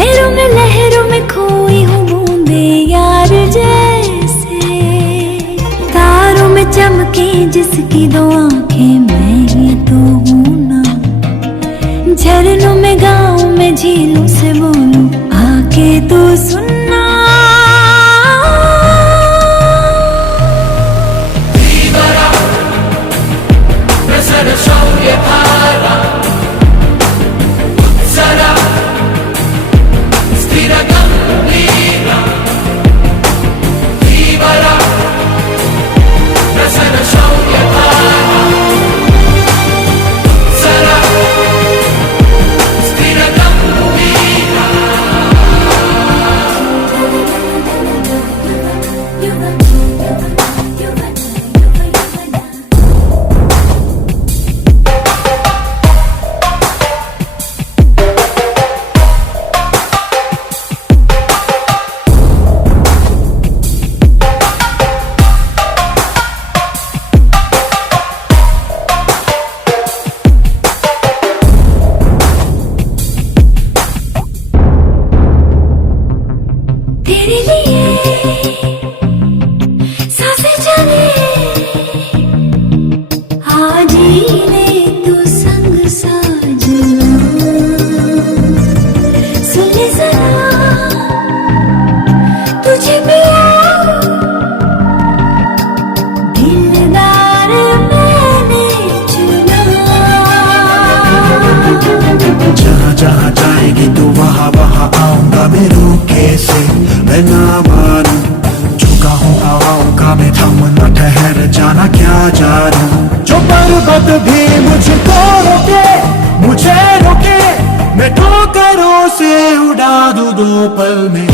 लहरों में खोई हूँ बूंदे यार जैसे, तारों में चमके जिसकी दो आंखें मैं ही तो हूँ ना। झरनों में गाँव में झीलों से बोलूं आके तो सुनना। तेरे लिए सांसें चले आज ही ले तू संग साजना। सुन ले जरा तुझे पिया दिलदार मैंने चुना। जहाँ जहाँ जाएगी तू वहाँ वहाँ आऊंगा मैं रुके से। मैं ना मानूं झुका हूँ हवाओं का मैं थम न ठहर जाना क्या जानूं। जो पर्वत भी मुझको रोके मुझे रोके मैं ठोकरों से उड़ा दूं दो पल में।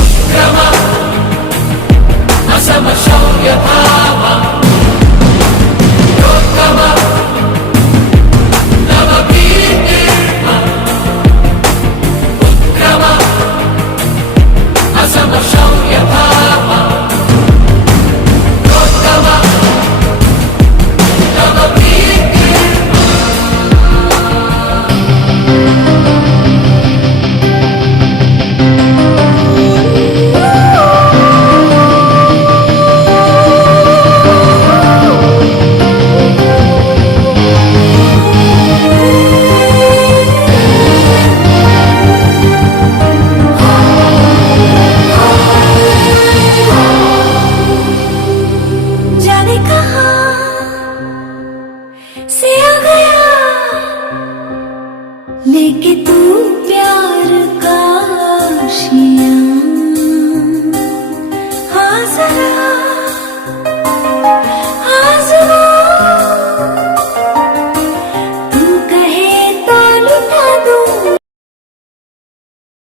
लेके तू प्यार का आशियाँ, हाँ जरा